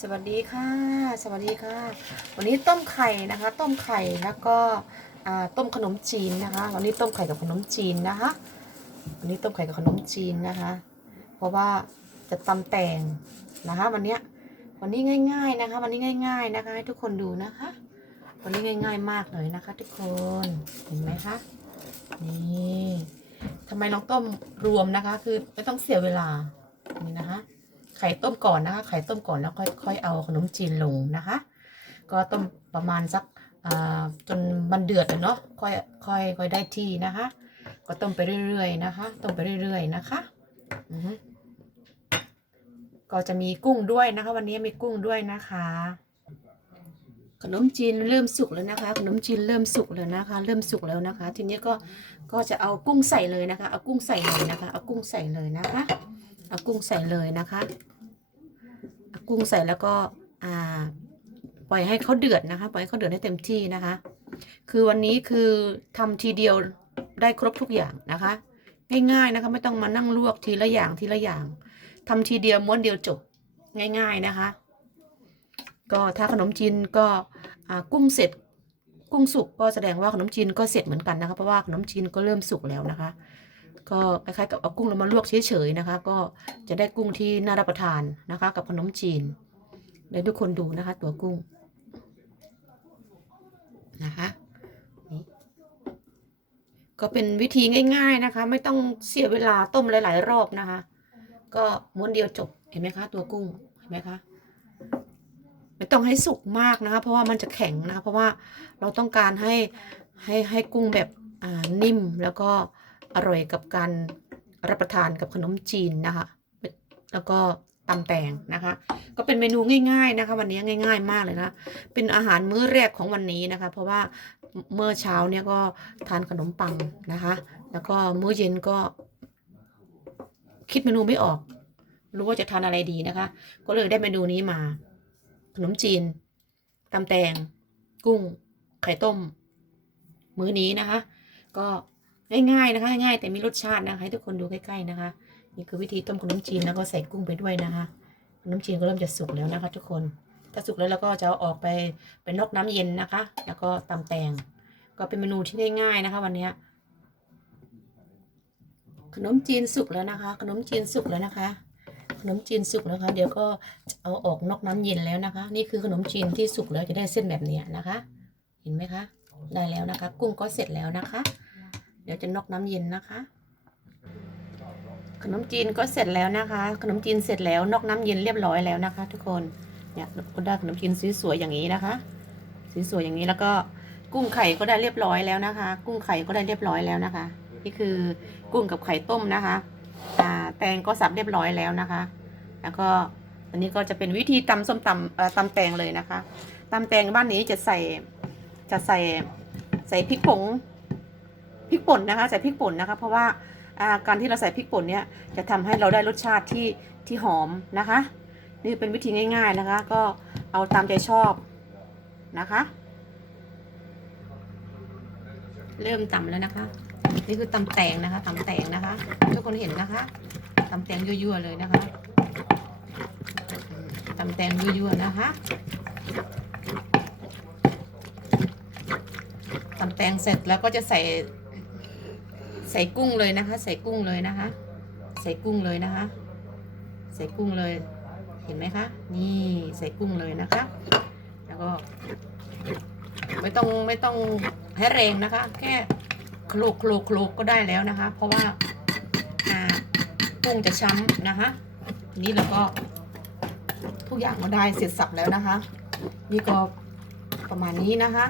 สวัสดีค่ะ สวัสดีค่ะ วันนี้ต้มไข่นะคะ ต้มไข่แล้วก็ต้มขนมจีนนะคะ วันนี้ต้มไข่กับขนมจีนนะคะ วันนี้ต้มไข่กับขนมจีนนะคะ เพราะว่าจะตำแต่งนะคะวันนี้วันนี้ง่าย ๆนะคะ วันนี้ง่าย ๆนะคะให้ทุกคนดูนะคะ วันนี้ง่าย ๆ มากเลยนะคะ ทุกคนเห็นไหมคะนี่ทำไมเราต้มรวมนะคะ คือไม่ต้องเสียเวลานี่นะคะ ไข่ต้มก่อนนะคะ ไข่ต้มก่อนแล้วค่อยค่อยเอาขนมจีนลงนะคะ ก็ต้มประมาณสักอ่าจนมันเดือดเนาะค่อยค่อยค่อยได้ที่นะคะ ก็ต้มไปเรื่อยๆนะคะ ต้มไปเรื่อยๆนะคะอือฮึก็จะมีกุ้งด้วยนะคะ วันนี้มีกุ้งด้วยนะคะ ขนมจีนเริ่มสุกแล้วนะคะ ขนมจีนเริ่มสุกแล้วนะคะ เริ่มสุกแล้วนะคะ ทีนี้ก็ก็จะเอากุ้งใส่เลยนะคะ เอากุ้งใส่เลยนะคะ เอากุ้งใส่เลยนะคะ เอากุ้งใส่เลยนะคะเอากุ้งใส่แล้วก็อ่าปล่อยให้เขาเดือดนะคะ ปล่อยให้เขาเดือดให้เต็มที่นะคะ คือวันนี้คือทำทีเดียวได้ครบทุกอย่างนะคะ ง่ายๆนะคะ ไม่ต้องมานั่งลวกทีละอย่างทีละอย่างทำทีเดียวม้วนเดียวจบง่าย ๆนะคะ ก็ถ้าขนมจีนก็กุ้งเสร็จ กุ้งสุกก็แสดงว่าขนมจีนก็เสร็จเหมือนกันนะคะ เพราะว่าขนมจีนก็เริ่มสุกแล้วนะคะ ก็คล้ายๆกับเอากุ้งเรามาลวกเฉยๆนะคะ ก็จะได้กุ้งที่น่ารับประทานนะคะ กับขนมจีนเดี๋ยวทุกคนดูนะคะ ตัวกุ้งนะคะนี่ก็เป็นวิธีง่าย ๆนะคะ ไม่ต้องเสียเวลาต้มหลาย ๆ รอบนะคะ ก็ม้วนเดียวจบเห็นไหมคะ ตัวกุ้งเห็นไหมคะไม่ต้องให้สุกมากนะคะ เพราะว่ามันจะแข็งนะคะ เพราะว่าเราต้องการให้ให้ให้กุ้งแบบอ่านิ่มแล้วก็ อร่อยกับการรับประทานกับขนมจีนนะคะ แล้วก็ตำแตงนะคะ ก็เป็นเมนูง่าย ๆนะคะ วันนี้ง่าย ๆ มากเลยนะ เป็นอาหารมื้อแรกของวันนี้นะคะ เพราะว่าเมื่อเช้าเนี่ยก็ทานขนมปังนะคะ แล้วก็มื้อเย็นก็ คิดเมนูไม่ออก รู้ว่าจะทานอะไรดีนะคะ ก็เลยได้เมนูนี้มา ขนมจีนตำแตง กุ้ง ไข่ต้ม มื้อนี้นะคะ ก็ ง่ายๆนะคะ ง่ายๆแต่มีรสชาตินะคะให้ทุกคนดูใกล้ๆนะคะ นี่คือวิธีต้มขนมจีนแล้วก็ใส่กุ้งไปด้วยนะคะขนมจีนก็เริ่มจะสุกแล้วนะคะ ทุกคนถ้าสุกแล้วเราก็จะเอาออกไปเป็นนอกน้ำเย็นนะคะ แล้วก็ตำแตง ก็เป็นเมนูที่ง่ายๆนะคะ วันนี้ขนมจีนสุกแล้วนะคะ ขนมจีนสุกแล้วนะคะ ขนมจีนสุกแล้วค่ะเดี๋ยวก็เอาออกนอกน้ำเย็นแล้วนะคะ นี่คือขนมจีนที่สุกแล้วจะได้เส้นแบบนี้นะคะ เห็นไหมคะ ได้แล้วนะคะ กุ้งก็เสร็จแล้วนะคะ เดี๋ยวจะนอกน้ำเย็นนะคะ ขนมจีนก็เสร็จแล้วนะคะ ขนมจีนเสร็จแล้วนอกน้ำเย็นเรียบร้อยแล้วนะคะ ทุกคนเนี่ยก็ได้ขนมจีนสวยๆอย่างนี้นะคะสวยๆอย่างนี้แล้วก็กุ้งไข่ก็ได้เรียบร้อยแล้วนะคะ กุ้งไข่ก็ได้เรียบร้อยแล้วนะคะ นี่คือกุ้งกับไข่ต้มนะคะอ่าแตงก็สับเรียบร้อยแล้วนะคะ แล้วก็อันนี้ก็จะเป็นวิธีตำส้มตำเอ่อตำแตงเลยนะคะตำแตงบ้านนี้จะใส่จะใส่ใส่พริกผง พริกป่นนะคะใส่พริกป่นนะคะ เพราะว่าการที่เราใส่พริกป่นเนี่ยจะทำให้เราได้รสชาติที่ที่หอมนะคะ นี่เป็นวิธีง่าย ๆนะคะ ก็เอาตามใจชอบนะคะ เริ่มตำแล้วนะคะ นี่คือตำแตงนะคะตำแตงนะคะ ทุกคนเห็นนะคะตำแตงยั่วๆเลยนะคะตำแตงยั่วๆนะคะตำแตงเสร็จแล้วก็จะใส่ ใส่กุ้งเลยนะคะ ใส่กุ้งเลยนะคะ ใส่กุ้งเลยนะคะ ใส่กุ้งเลย เห็นไหมคะ นี่ใส่กุ้งเลยนะคะ แล้วก็ ไม่ต้องไม่ต้องให้แรงนะคะ แค่โคลกโคลกโคลกก็ได้แล้วนะคะ เพราะว่ากุ้งจะช้ำนะคะทีนี้เราก็ทุกอย่างก็ได้เสร็จสับแล้วนะคะ นี่ก็ประมาณนี้นะคะ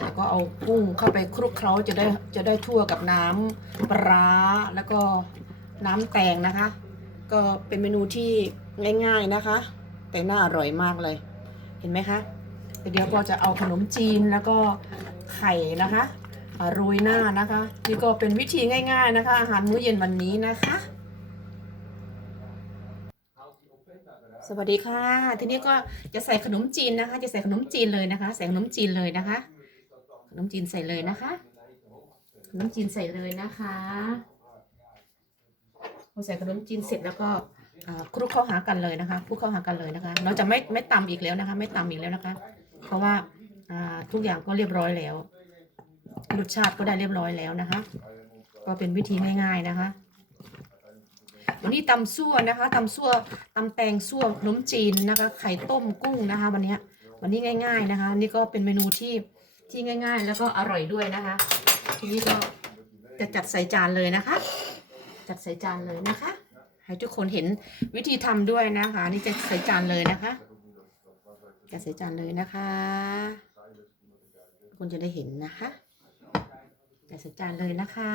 แล้วก็เอากุ้งเข้าไปคลุกเคล้าจะได้จะได้ทั่วกับน้ำปลาแล้วก็น้ำแตงนะคะ ก็เป็นเมนูที่ง่ายๆนะคะ แต่น่าอร่อยมากเลย เห็นไหมคะเดี๋ยวก็จะเอาขนมจีนแล้วก็ไข่นะคะอ่าโรยหน้านะคะนี่ก็เป็นวิธีง่าย ๆนะคะ อาหารมื้อเย็นวันนี้นะคะ สวัสดีค่ะ ทีนี้ก็จะใส่ขนมจีนนะคะ จะใส่ขนมจีนเลยนะคะ ใส่ขนมจีนเลยนะคะ ขนมจีนใส่เลยนะคะขนมจีนใส่เลยนะคะพอใส่ขนมจีนเสร็จแล้วก็คลุกเข้าหากันเลยนะคะคลุกเข้าหากันเลยนะคะ เราจะไม่ไม่ตำอีกแล้วนะคะ ไม่ตำอีกแล้วนะคะ เพราะว่าทุกอย่างก็เรียบร้อยแล้วรสชาติก็ได้เรียบร้อยแล้วนะคะ ก็เป็นวิธีง่าย ๆนะคะ วันนี้ตำซั่วนะคะตำซั่วตำแตงซั่วขนมจีนนะคะ ไข่ต้มกุ้งนะคะ วันนี้วันนี้ง่าย ๆนะคะ นี่ก็เป็นเมนูที่ ที่ง่าย ๆ แล้วก็อร่อยด้วยนะคะ ทีนี้ก็จะจัดใส่จานเลยนะคะ จัดใส่จานเลยนะคะ ให้ทุกคนเห็นวิธีทำด้วยนะคะ นี่จะใส่จานเลยนะคะจัดใส่จานเลยนะคะทุกคนจะได้เห็นนะคะจัดใส่จานเลยนะคะ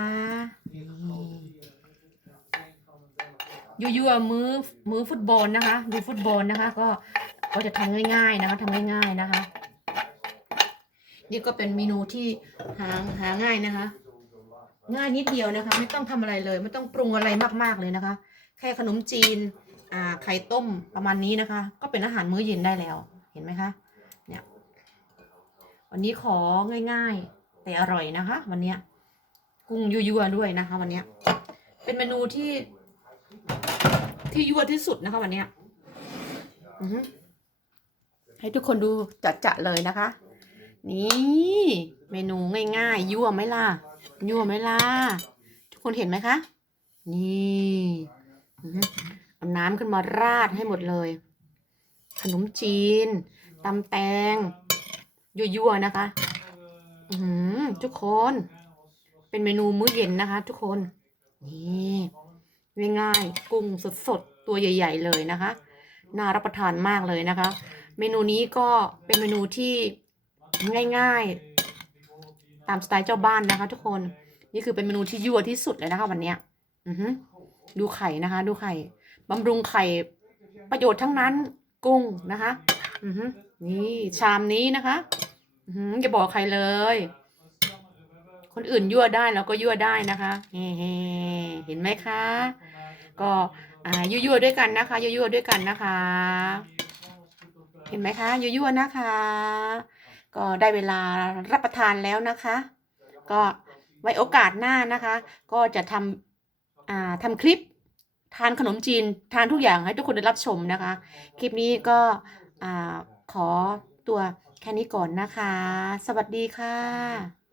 ยั่วๆมือมือฟุตบอลนะคะ ดูฟุตบอลนะคะ ก็ก็จะทำง่าย ๆนะคะทำง่าย ๆนะคะ นี่ก็เป็นเมนูที่หาหาง่ายนะคะ ง่ายนิดเดียวนะคะ ไม่ต้องทำอะไรเลย ไม่ต้องปรุงอะไรมากๆเลยนะคะ แค่ขนมจีนอ่าไข่ต้มประมาณนี้นะคะ ก็เป็นอาหารมื้อเย็นได้แล้ว เห็นไหมคะเนี่ยวันนี้ของ่าย ๆ แต่อร่อยนะคะ วันเนี้ยกุ้งยั่วๆด้วยนะคะ วันเนี้ยเป็นเมนูที่ ที่ยั่วที่สุดนะคะ วันเนี้ยให้ทุกคนดูจัดๆเลยนะคะ นี่เมนูง่ายๆ ยั่วไหมล่ะ ยั่วไหมล่ะ ทุกคนเห็นไหมคะ นี่เอาน้ำขึ้นมาราดให้หมดเลย ขนมจีนตำแตง ยั่วๆนะคะอือหือทุกคน เป็นเมนูมื้อเย็นนะคะ ทุกคน นี่ง่ายๆกุ้งสดๆ ตัวใหญ่ ๆ เลยนะคะ น่ารับประทานมากเลยนะคะ เมนูนี้ก็เป็นเมนูที่ ง่ายๆ ตามสไตล์เจ้าบ้านนะคะ ทุกคน นี่คือเป็นเมนูที่ยั่วที่สุดเลยนะคะวันเนี้ยอือฮึดูไข่นะคะ ดูไข่บำรุงไข่ประโยชน์ทั้งนั้นกุ้งนะคะ อือฮึนี่ชามนี้นะคะ อือฮึอย่าบอกใครเลย คนอื่นยั่วได้เราก็ยั่วได้นะคะเฮ้เห็นไหมคะ ก็อ่ายั่วๆด้วยกันนะคะยั่วๆด้วยกันนะคะ เห็นไหมคะยั่วๆนะคะ ก็ได้เวลารับประทานแล้วนะคะ ก็ไว้โอกาสหน้านะคะ ก็จะทำอ่าทำคลิปทานขนมจีนทานทุกอย่างให้ทุกคนได้รับชมนะคะ คลิปนี้ก็อขอตัวแค่นี้ก่อนนะคะ สวัสดีค่ะ